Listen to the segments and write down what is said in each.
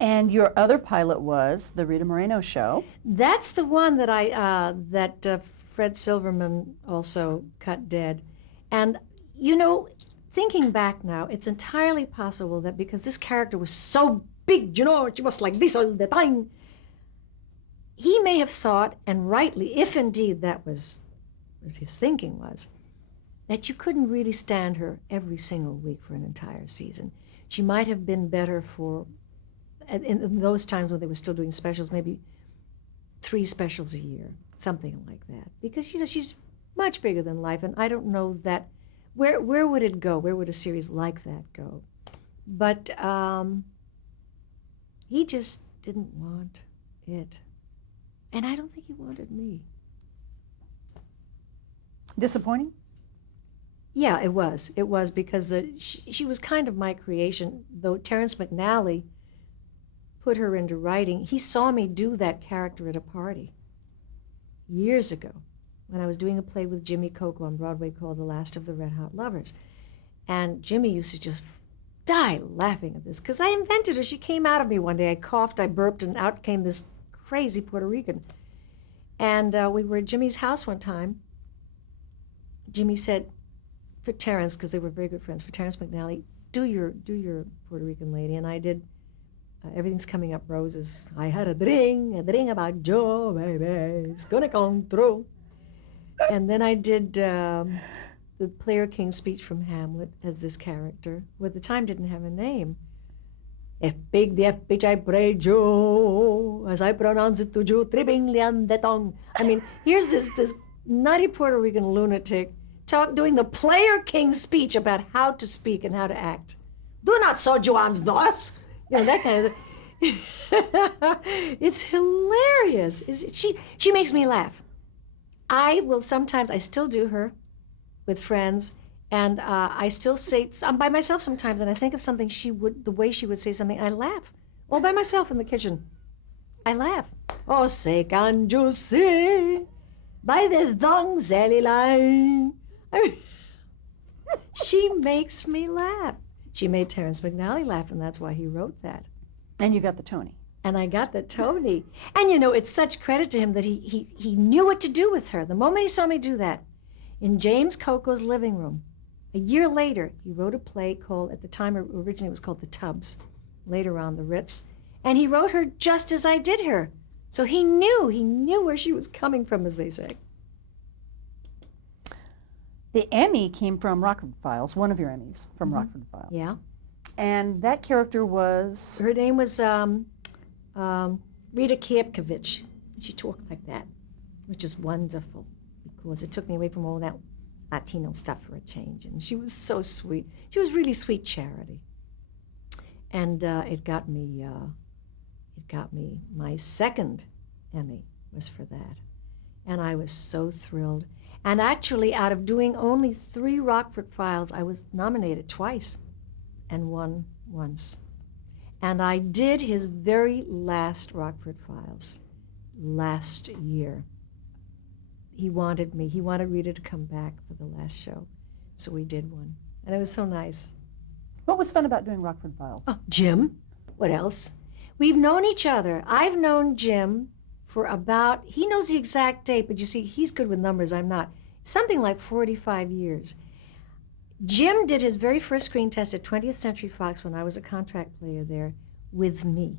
And your other pilot was the Rita Moreno show. That's the one that Fred Silverman also cut dead. And, you know, thinking back now, it's entirely possible that because this character was so big, you know, she was like this all the time, he may have thought, and rightly, if indeed that was what his thinking was, that you couldn't really stand her every single week for an entire season. She might have been better for, in those times when they were still doing specials, maybe 3 specials a year, something like that. Because, you know, she's much bigger than life, and I don't know that, where would it go? Where would a series like that go? But he just didn't want it. And I don't think he wanted me. Disappointing? Yeah, it was. It was because she was kind of my creation, though Terrence McNally put her into writing. He saw me do that character at a party years ago when I was doing a play with Jimmy Coco on Broadway called The Last of the Red Hot Lovers. And Jimmy used to just die laughing at this because I invented her. She came out of me one day. I coughed, I burped, and out came this crazy Puerto Rican. And we were at Jimmy's house one time. Jimmy said, for Terrence, because they were very good friends, for Terrence McNally, do your Puerto Rican lady. And I did Everything's Coming Up Roses. I had a dream about Joe, baby. It's gonna come true. And then I did the Player King speech from Hamlet as this character, who at the time didn't have a name. Big the bitch I pray Joe, as I pronounce it to you, trippingly on the tongue. I mean, here's this nutty Puerto Rican lunatic doing the Player King speech about how to speak and how to act. Do not so Joan's thus. You know, that kind of It's hilarious. She makes me laugh. I will sometimes, I still do her with friends, and I still say, I'm by myself sometimes, and I think of something the way she would say something, and I laugh. All by myself in the kitchen. I laugh. Oh, say, can you see by the donzelli line? I mean, she makes me laugh. She made Terrence McNally laugh, and that's why he wrote that. And you got the Tony. And I got the Tony. And, you know, it's such credit to him that he knew what to do with her. The moment he saw me do that, in James Coco's living room, a year later, he wrote a play called, at the time originally it was called The Tubbs, later on The Ritz, and he wrote her just as I did her. So he knew where she was coming from, as they say. The Emmy came from Rockford Files, one of your Emmys from Rockford Files. Yeah. And that character was? Her name was Rita Kiepkovich. She talked like that, which is wonderful because it took me away from all that Latino stuff for a change. And she was so sweet. She was really sweet Charity. And it got me my second Emmy was for that. And I was so thrilled. And actually, out of doing only 3 Rockford Files, I was nominated twice and won once. And I did his very last Rockford Files last year. He wanted Rita to come back for the last show. So we did one. And it was so nice. What was fun about doing Rockford Files? Oh, Jim. What else? We've known each other. I've known Jim for about, he knows the exact date, but you see, he's good with numbers, I'm not. Something like 45 years. Jim did his very first screen test at 20th Century Fox when I was a contract player there with me.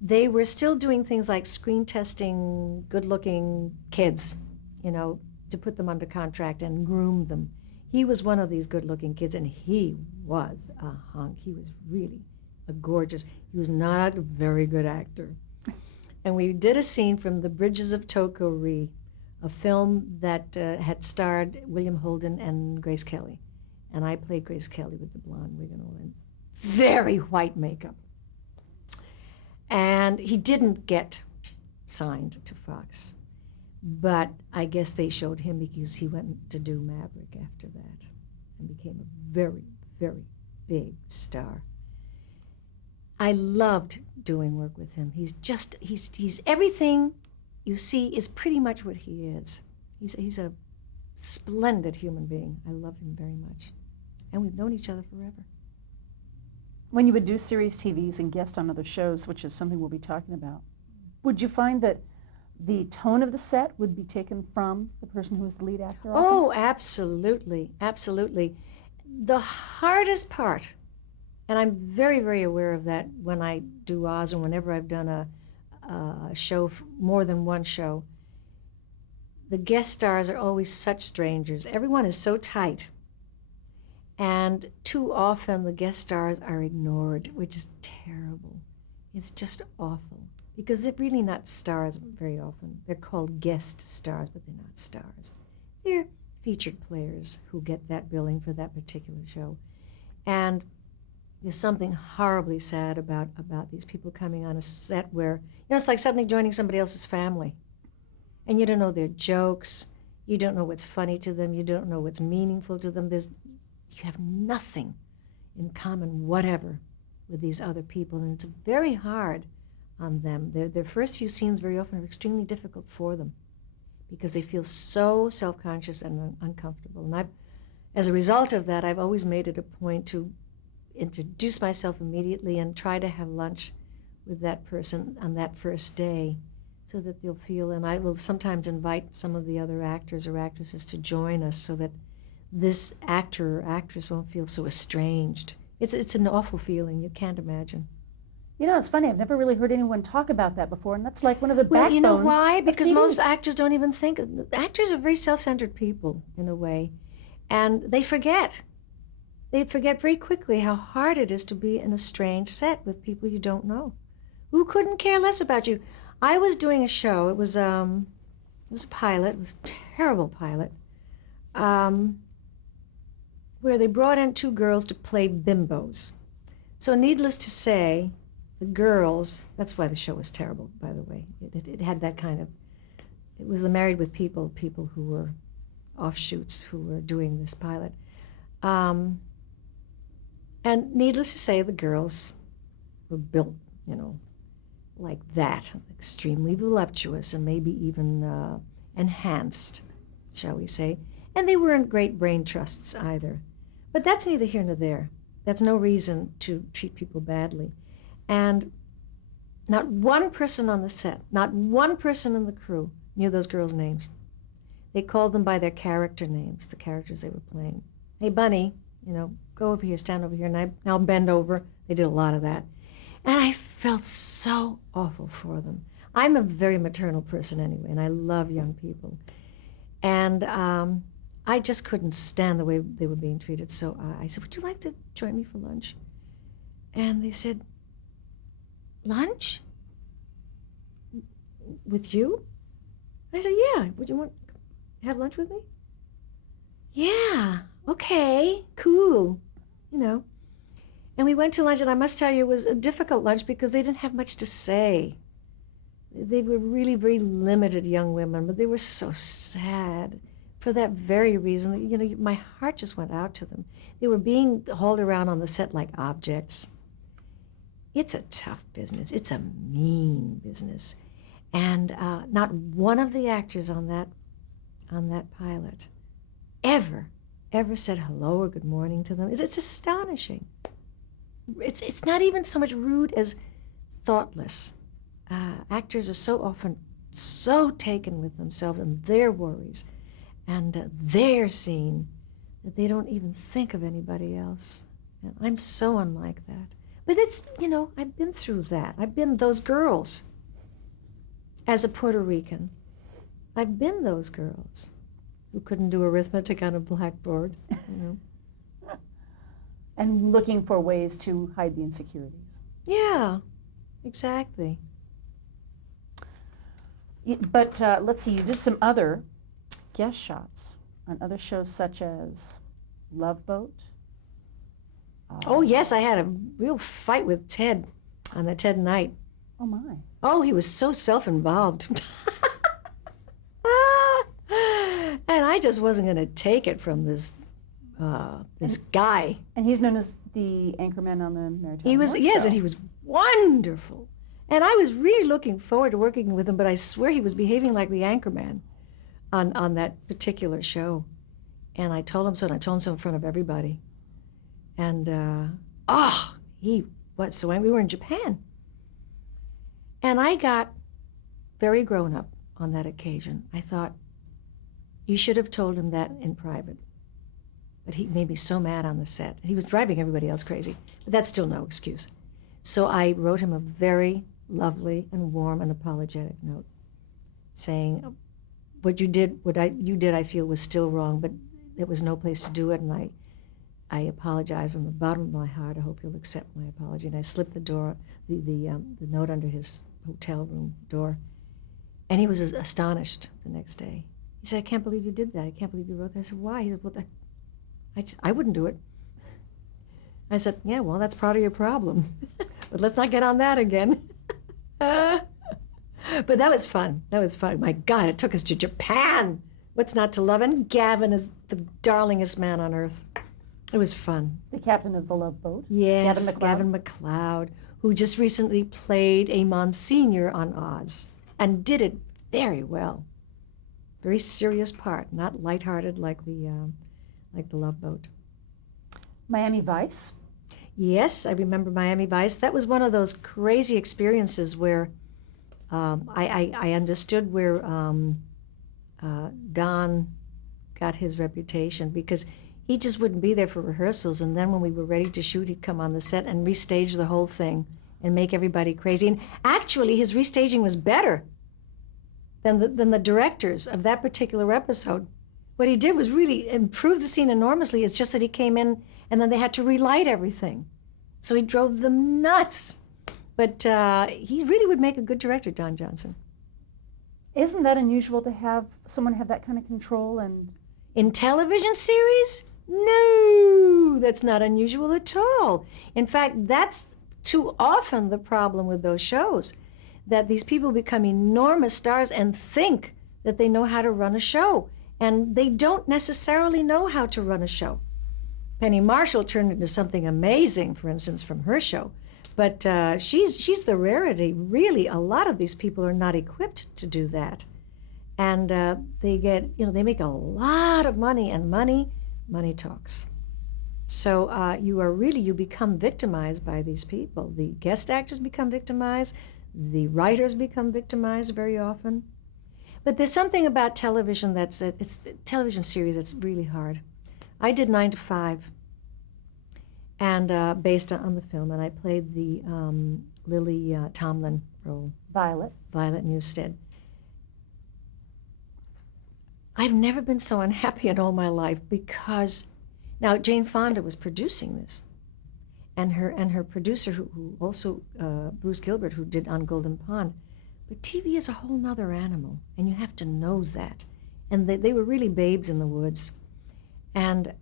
They were still doing things like screen testing good-looking kids, you know, to put them under contract and groom them. He was one of these good-looking kids, and he was a hunk. He was really a gorgeous, he was not a very good actor. And we did a scene from The Bridges of Toko-Ri, a film that had starred William Holden and Grace Kelly. And I played Grace Kelly with the blonde wig and all, and very white makeup. And he didn't get signed to Fox. But I guess they showed him because he went to do Maverick after that and became a very, very big star. I loved doing work with him. He's everything you see is pretty much what he is. He's a splendid human being. I love him very much. And we've known each other forever. When you would do series TVs and guest on other shows, which is something we'll be talking about, would you find that the tone of the set would be taken from the person who was the lead actor often? Oh, absolutely, absolutely. The hardest part, and I'm very, very aware of that when I do Oz and whenever I've done a show, more than one show, the guest stars are always such strangers. Everyone is so tight. And too often the guest stars are ignored, which is terrible. It's just awful. Because they're really not stars very often. They're called guest stars, but they're not stars. They're featured players who get that billing for that particular show. And there's something horribly sad about these people coming on a set where, it's like suddenly joining somebody else's family. And you don't know their jokes. You don't know what's funny to them. You don't know what's meaningful to them. You have nothing in common whatever with these other people. And it's very hard on them. Their first few scenes very often are extremely difficult for them because they feel so self-conscious and uncomfortable. And as a result of that, I've always made it a point to introduce myself immediately and try to have lunch with that person on that first day so that they'll feel, and I will sometimes invite some of the other actors or actresses to join us so that this actor or actress won't feel so estranged. It's an awful feeling. You can't imagine. It's funny. I've never really heard anyone talk about that before, and that's like one of the backbones. Well, you know why? Of Because TV. most actors don't even think. Actors are very self-centered people, in a way, and they forget. They forget very quickly how hard it is to be in a strange set with people you don't know, who couldn't care less about you. I was doing a show. It was a pilot. It was a terrible pilot, where they brought in two girls to play bimbos. So needless to say, the girls, that's why the show was terrible, by the way. It had that kind of, it was the Married with people who were offshoots who were doing this pilot. And needless to say, the girls were built, like that, extremely voluptuous and maybe even enhanced, shall we say. And they weren't great brain trusts either. But that's neither here nor there. That's no reason to treat people badly. And not one person on the set, not one person in the crew knew those girls' names. They called them by their character names, the characters they were playing. Hey, Bunny, go over here, stand over here, and now bend over. They did a lot of that. And I felt so awful for them. I'm a very maternal person anyway, and I love young people. And I just couldn't stand the way they were being treated. So I said, would you like to join me for lunch? And they said, lunch? With you? And I said, yeah, would you want to have lunch with me? Yeah, okay, cool, And we went to lunch, and I must tell you, it was a difficult lunch because they didn't have much to say. They were really very limited young women, but they were so sad for that very reason. My heart just went out to them. They were being hauled around on the set like objects. It's a tough business. It's a mean business. And not one of the actors on that pilot ever said hello or good morning to them. It's astonishing. It's not even so much rude as thoughtless. Actors are so often so taken with themselves and their worries and their scene that they don't even think of anybody else. And I'm so unlike that. But it's, I've been through that. I've been those girls. As a Puerto Rican, I've been those girls who couldn't do arithmetic on a blackboard, And looking for ways to hide the insecurities. Yeah, exactly. But let's see, you did some other guest shots on other shows such as Love Boat. Oh, yes, I had a real fight with Ted on the Ted night. Oh, my. Oh, he was so self-involved. And I just wasn't going to take it from this guy. And he's known as the anchorman on the Maritime He was, Morning yes, Show. and he was wonderful. And I was really looking forward to working with him, but I swear he was behaving like the anchorman on that particular show. And I told him so, and I told him so in front of everybody. And, he was so angry. We were in Japan. And I got very grown up on that occasion. I thought, you should have told him that in private. But he made me so mad on the set. He was driving everybody else crazy. But that's still no excuse. So I wrote him a very lovely and warm and apologetic note saying, what you did, I feel was still wrong, but there was no place to do it, and I apologize from the bottom of my heart. I hope you'll accept my apology. And I slipped the note under his hotel room door, and he was astonished the next day. He said, I can't believe you did that. I can't believe you wrote that. I said, why? He said, well, I wouldn't do it. I said, yeah, well, that's part of your problem. But let's not get on that again. But that was fun. That was fun. My God, it took us to Japan. What's not to love? And Gavin is the darlingest man on earth. It was fun. The captain of the Love Boat. Yes, Gavin MacLeod, who just recently played a Monsignor on Oz and did it very well. Very serious part, not lighthearted like the Love Boat. Miami Vice. Yes, I remember Miami Vice. That was one of those crazy experiences where I understood where Don got his reputation, because he just wouldn't be there for rehearsals, and then when we were ready to shoot, he'd come on the set and restage the whole thing and make everybody crazy. And actually, his restaging was better than the directors of that particular episode. What he did was really improve the scene enormously. It's just that he came in and then they had to relight everything. So he drove them nuts. But he really would make a good director, Don Johnson. Isn't that unusual to have someone have that kind of control? And in television series? No, that's not unusual at all. In fact, that's too often the problem with those shows, that these people become enormous stars and think that they know how to run a show. And they don't necessarily know how to run a show. Penny Marshall turned into something amazing, for instance, from her show. But she's the rarity. Really, a lot of these people are not equipped to do that. And they make a lot of money, and money talks. So you become victimized by these people. The guest actors become victimized. The writers become victimized very often. But there's something about television it's television series that's really hard. I did 9 to 5, and based on the film, and I played the Lily Tomlin role. Violet Newstead. I've never been so unhappy in all my life, because now Jane Fonda was producing this, and her producer, who also Bruce Gilbert, who did On Golden Pond. But TV is a whole nother animal, and you have to know that. And they were really babes in the woods. And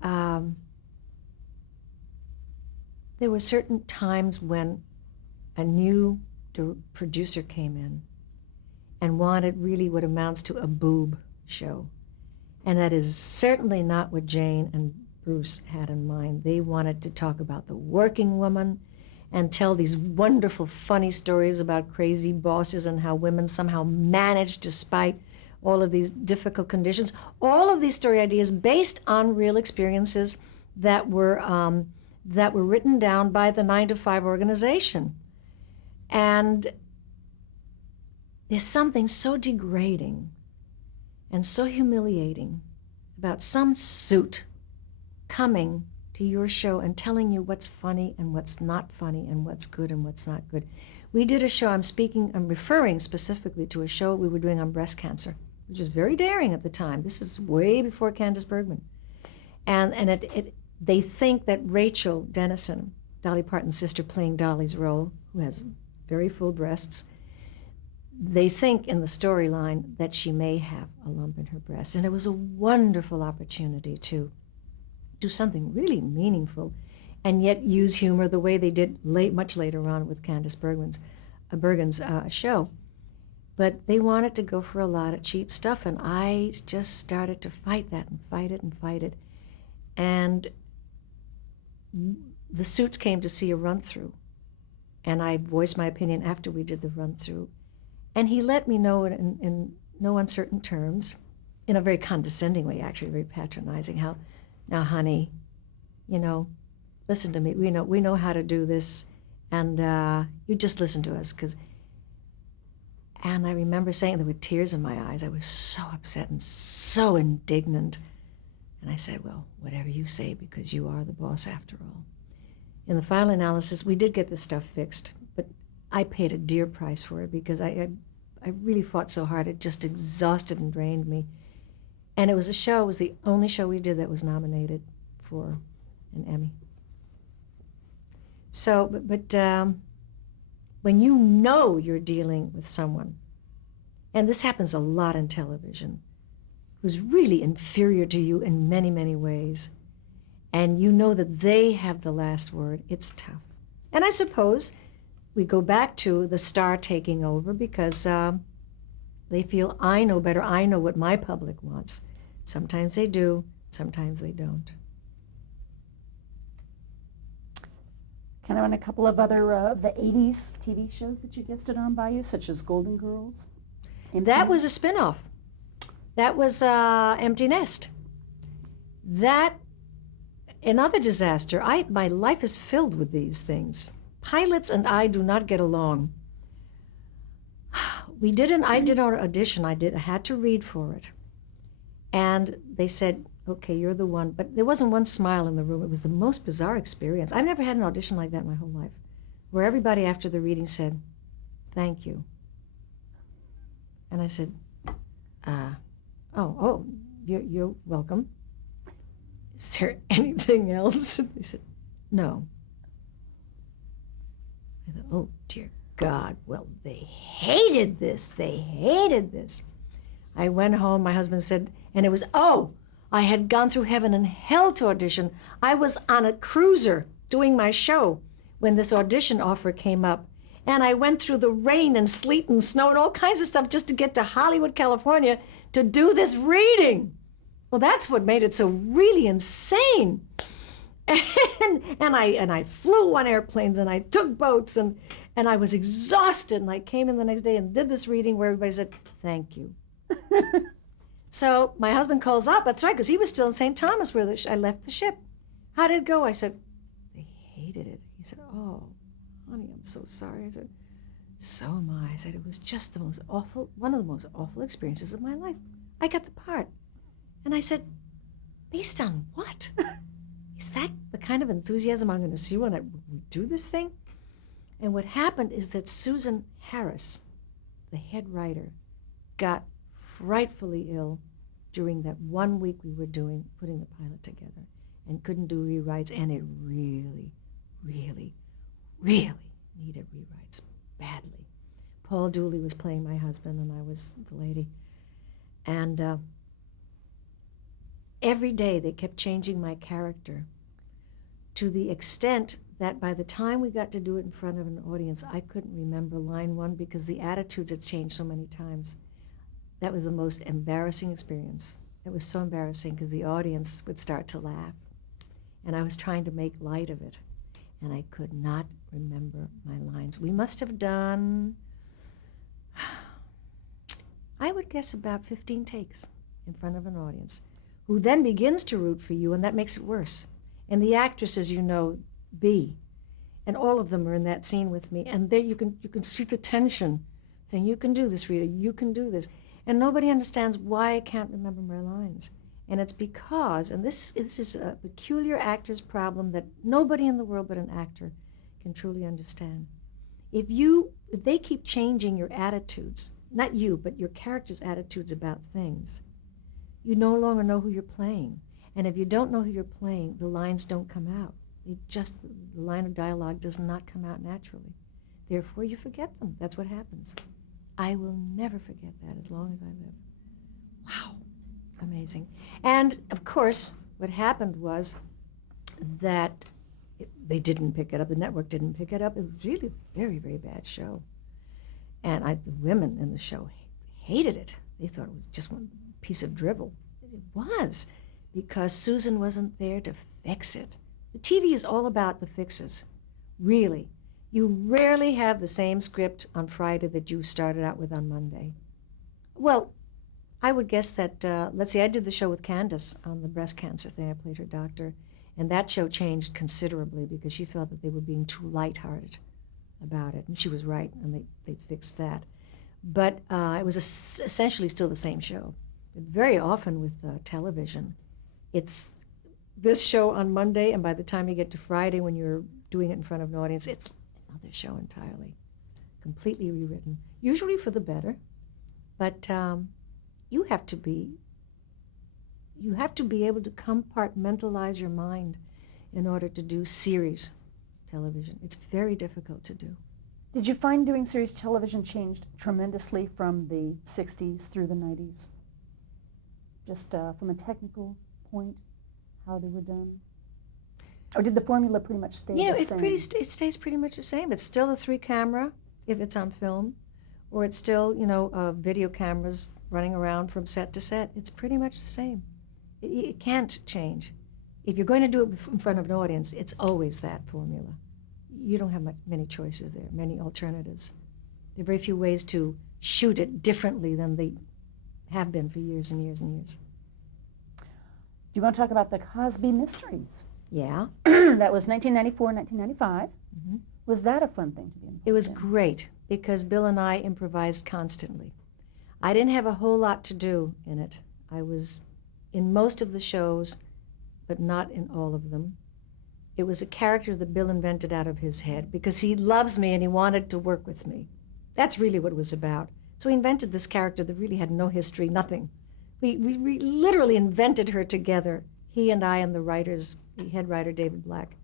there were certain times when a new producer came in and wanted really what amounts to a boob show. And that is certainly not what Jane and Bruce had in mind. They wanted to talk about the working woman and tell these wonderful, funny stories about crazy bosses and how women somehow manage despite all of these difficult conditions. All of these story ideas based on real experiences that were written down by the 9 to 5 organization. And there's something so degrading and so humiliating about some suit coming to your show and telling you what's funny and what's not funny and what's good and what's not good. We did a show, I'm referring specifically to a show we were doing on breast cancer, which was very daring at the time. This is way before Candace Bergman. And they think that Rachel Dennison, Dolly Parton's sister playing Dolly's role, who has very full breasts, they think in the storyline that she may have a lump in her breast. And it was a wonderful opportunity to do something really meaningful and yet use humor the way they did much later on with Candace Bergen's show. But they wanted to go for a lot of cheap stuff, and I just started to fight that and fight it. And the suits came to see a run-through, and I voiced my opinion after we did the run-through. And he let me know in no uncertain terms, in a very condescending way, actually, very patronizing, how, now, honey, listen to me. We know how to do this, and you just listen to us. And I remember saying, there were tears in my eyes. I was so upset and so indignant. And I said, well, whatever you say, because you are the boss after all. In the final analysis, we did get this stuff fixed, but I paid a dear price for it because I really fought so hard. It just exhausted and drained me. And it was the only show we did that was nominated for an Emmy. So, but when you know you're dealing with someone, and this happens a lot in television, who's really inferior to you in many, many ways, and you know that they have the last word, it's tough. And I suppose we go back to the star taking over because they feel, I know better, I know what my public wants. Sometimes they do, sometimes they don't. Kind of on a couple of other of the 80s TV shows that you guested on by you, such as Golden Girls. That was a spinoff. That was Empty Nest. That, another disaster. My life is filled with these things. Pilots and I do not get along. I did our audition. I had to read for it. And they said, okay, you're the one. But there wasn't one smile in the room. It was the most bizarre experience. I've never had an audition like that in my whole life, where everybody after the reading said, thank you. And I said, you're welcome. Is there anything else? They said, no. I thought, oh, dear God. Well, they hated this. They hated this. I went home. My husband said, and it was, I had gone through heaven and hell to audition. I was on a cruiser doing my show when this audition offer came up. And I went through the rain and sleet and snow and all kinds of stuff just to get to Hollywood, California to do this reading. Well, that's what made it so really insane. And I flew on airplanes and I took boats and I was exhausted. And I came in the next day and did this reading where everybody said, thank you. So my husband calls up. That's right, because he was still in St. Thomas where I left the ship. How did it go? I said, they hated it. He said, oh, honey, I'm so sorry. I said, so am I. I said, it was just one of the most awful experiences of my life. I got the part. And I said, based on what? Is that the kind of enthusiasm I'm going to see when I do this thing? And what happened is that Susan Harris, the head writer, got frightfully ill during that 1 week we were putting the pilot together, and couldn't do rewrites, and it really, really, really needed rewrites badly. Paul Dooley was playing my husband, and I was the lady. And every day they kept changing my character to the extent that by the time we got to do it in front of an audience, I couldn't remember line one because the attitudes had changed so many times. That was the most embarrassing experience. It was so embarrassing because the audience would start to laugh. And I was trying to make light of it. And I could not remember my lines. We must have done, I would guess, about 15 takes in front of an audience, who then begins to root for you, and that makes it worse. And the actress, as you know, B, and all of them are in that scene with me. And there you can see the tension, saying, you can do this, Rita, you can do this. And nobody understands why I can't remember my lines. And it's because, and this is a peculiar actor's problem that nobody in the world but an actor can truly understand. If they keep changing your attitudes, not you, but your character's attitudes about things, you no longer know who you're playing. And if you don't know who you're playing, the lines don't come out. The line of dialogue does not come out naturally. Therefore, you forget them. That's what happens. I will never forget that as long as I live. Wow, amazing. And of course, what happened was that they didn't pick it up. The network didn't pick it up. It was really a very, very bad show. And the women in the show hated it. They thought it was just one piece of drivel. It was, because Susan wasn't there to fix it. The TV is all about the fixes, really. You rarely have the same script on Friday that you started out with on Monday. Well, I would guess that, let's see, I did the show with Candace on the breast cancer thing. I played her doctor. And that show changed considerably because she felt that they were being too lighthearted about it. And she was right, and they fixed that. But it was essentially still the same show. But very often with television, it's this show on Monday, and by the time you get to Friday when you're doing it in front of an audience, it's another show entirely, completely rewritten, usually for the better. But you have to be able to compartmentalize your mind in order to do series television. It's very difficult to do. Did you find doing series television changed tremendously from the 60s through the 90s? Just from a technical point, how they were done? Or did the formula pretty much stay the same? It stays pretty much the same. It's still a 3-camera if it's on film, or it's still, video cameras running around from set to set. It's pretty much the same. It can't change. If you're going to do it in front of an audience, it's always that formula. You don't have many choices there, many alternatives. There are very few ways to shoot it differently than they have been for years and years and years. Do you want to talk about the Cosby Mysteries? Yeah. That was 1994, 1995. Mm-hmm. Was that a fun thing to be involved in? It was great because Bill and I improvised constantly. I didn't have a whole lot to do in it. I was in most of the shows, but not in all of them. It was a character that Bill invented out of his head because he loves me and he wanted to work with me. That's really what it was about. So he invented this character that really had no history, nothing. We literally invented her together, he and I and the writers, the head writer David Black.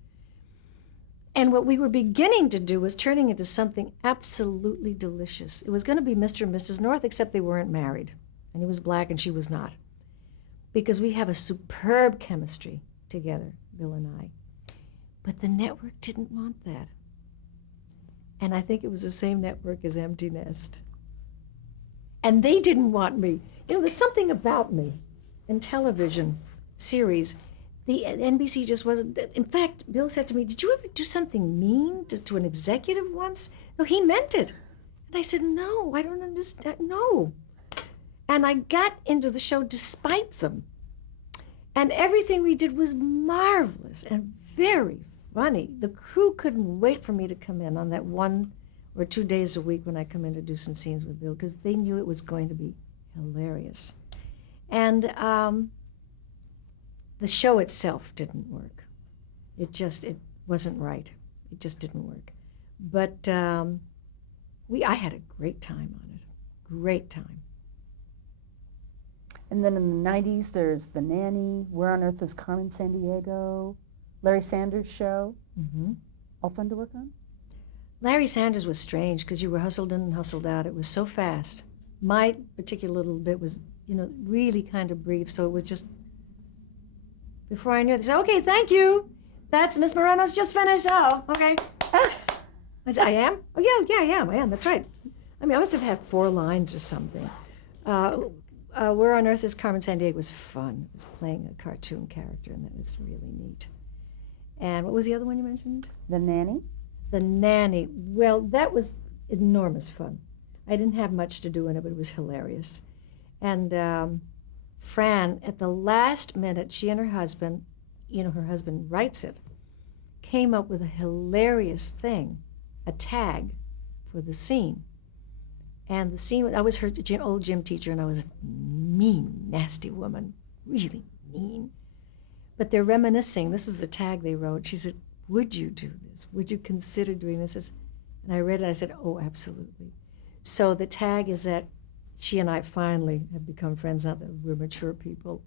And what we were beginning to do was turning into something absolutely delicious. It was going to be Mr. and Mrs. North, except they weren't married. And he was black and she was not. Because we have a superb chemistry together, Bill and I. But the network didn't want that. And I think it was the same network as Empty Nest. And they didn't want me. There's something about me in television series. The NBC just wasn't. In fact, Bill said to me, "Did you ever do something mean to an executive once?" No, he meant it. And I said, "No, I don't understand. No." And I got into the show despite them. And everything we did was marvelous and very funny. The crew couldn't wait for me to come in on that 1 or 2 days a week when I come in to do some scenes with Bill, because they knew it was going to be hilarious. And the show itself didn't work. It wasn't right. It just didn't work. But I had a great time on it. Great time. And then in the 90s, there's The Nanny, Where on Earth is Carmen Sandiego, Larry Sanders Show. Mm-hmm. All fun to work on? Larry Sanders was strange because you were hustled in and hustled out. It was so fast. My particular little bit was, really kind of brief, so it was just, before I knew it, they said, "Okay, thank you. That's Miss Moreno's just finished. Oh, okay." I said, "I am? Oh, yeah, I am. That's right." I mean, I must have had 4 lines or something. Where on Earth is Carmen Sandiego was fun. It was playing a cartoon character, and that was really neat. And what was the other one you mentioned? The Nanny? The Nanny. Well, that was enormous fun. I didn't have much to do in it, but it was hilarious. And Fran, at the last minute, she and her husband, her husband writes it, came up with a hilarious thing, a tag for the scene. And the scene, I was her old gym teacher, and I was a mean, nasty woman, really mean. But they're reminiscing. This is the tag they wrote. She said, "Would you do this? Would you consider doing this?" And I read it, and I said, "Oh, absolutely." So the tag is that she and I finally have become friends now that we're mature people.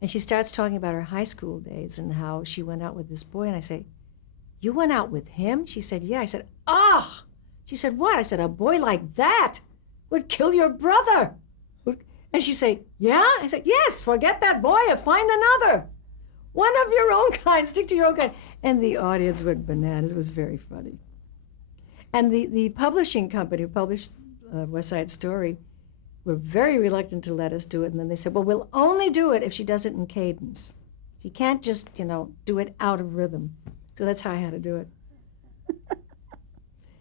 And she starts talking about her high school days and how she went out with this boy. And I say, "You went out with him?" She said, "Yeah." I said, "Ah!" She said, "What?" I said, "A boy like that would kill your brother." And she said, "Yeah?" I said, "Yes, forget that boy and find another. One of your own kind, stick to your own kind." And the audience went bananas. It was very funny. And the publishing company who published West Side Story were very reluctant to let us do it. And then they said, "Well, we'll only do it if she does it in cadence. She can't just, do it out of rhythm." So that's how I had to do it.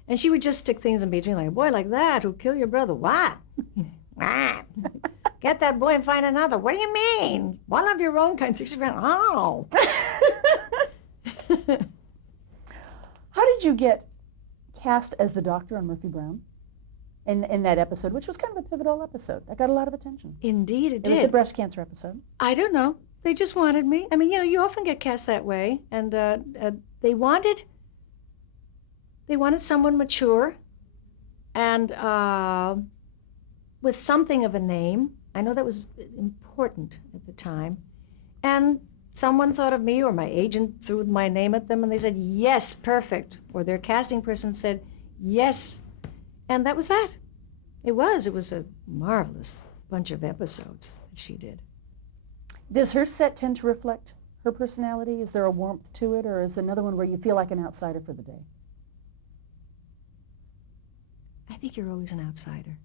And she would just stick things in between, like, "A boy like that who'd kill your brother." "What?" "Get that boy and find another." "What do you mean?" "One of your own kind." 60 grand. "Oh." How did you get cast as the doctor on Murphy Brown in that episode, which was kind of a pivotal episode? That got a lot of attention. Indeed, it It did. was the breast cancer episode. I don't know. They just wanted me. I mean, you often get cast that way, and they wanted someone mature and with something of a name. I know that was important at the time. And someone thought of me, or my agent threw my name at them, and they said, yes, perfect. Or their casting person said, yes. And that was that. It was a marvelous bunch of episodes that she did. Does her set tend to reflect her personality? Is there a warmth to it, or is it another one where you feel like an outsider for the day? I think you're always an outsider.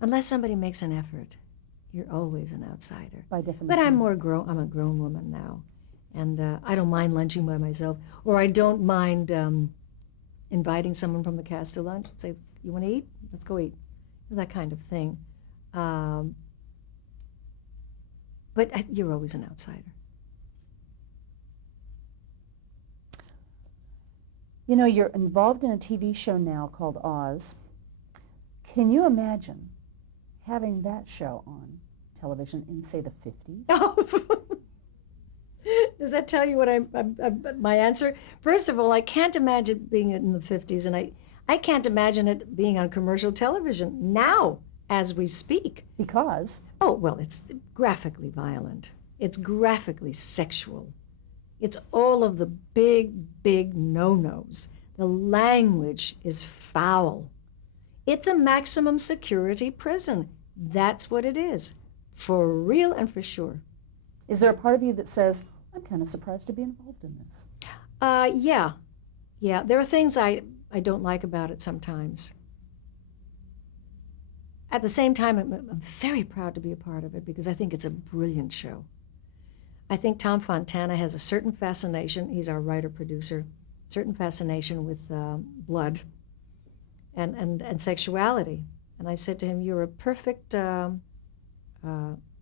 Unless somebody makes an effort, you're always an outsider. By definition. But I'm a grown woman now, and I don't mind lunching by myself, or I don't mind inviting someone from the cast to lunch. Say, you want to eat? Let's go eat. That kind of thing. But you're always an outsider. You know, you're involved in a TV show now called Oz. Can you imagine having that show on television in, say, the 50s? Oh. Does that tell you what my answer? First of all, I can't imagine being in the 50s, and I can't imagine it being on commercial television now as we speak. Because? Oh, well, it's graphically violent. It's graphically sexual. It's all of the big no-nos. The language is foul. It's a maximum security prison. That's what it is. For real and for sure. Is there a part of you that says, I'm kind of surprised to be involved in this? Yeah. There are things I don't like about it sometimes. At the same time, I'm very proud to be a part of it because I think it's a brilliant show. I think Tom Fontana has a certain fascination. He's our writer-producer. Certain fascination with blood and sexuality. And I said to him, you're a perfect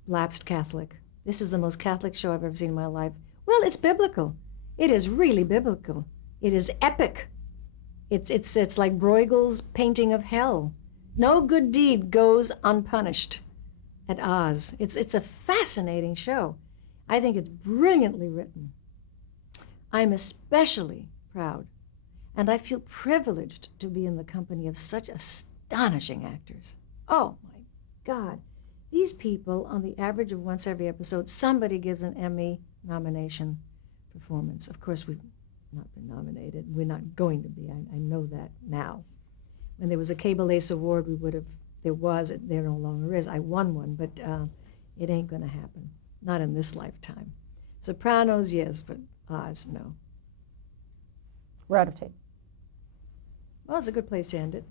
lapsed Catholic. This is the most Catholic show I've ever seen in my life. Well, it's biblical. It is really biblical. It is epic. It's like Bruegel's painting of hell. No good deed goes unpunished at Oz. It's a fascinating show. I think it's brilliantly written. I'm especially proud, and I feel privileged to be in the company of such astonishing actors. Oh my God. These people, on the average of once every episode, somebody gives an Emmy nomination performance. Of course, we've not been nominated. We're not going to be. I know that now. When there was a Cable Ace Award, there no longer is. I won one, but it ain't going to happen. Not in this lifetime. Sopranos, yes, but Oz, no. We're out of tape. Well, it's a good place to end it.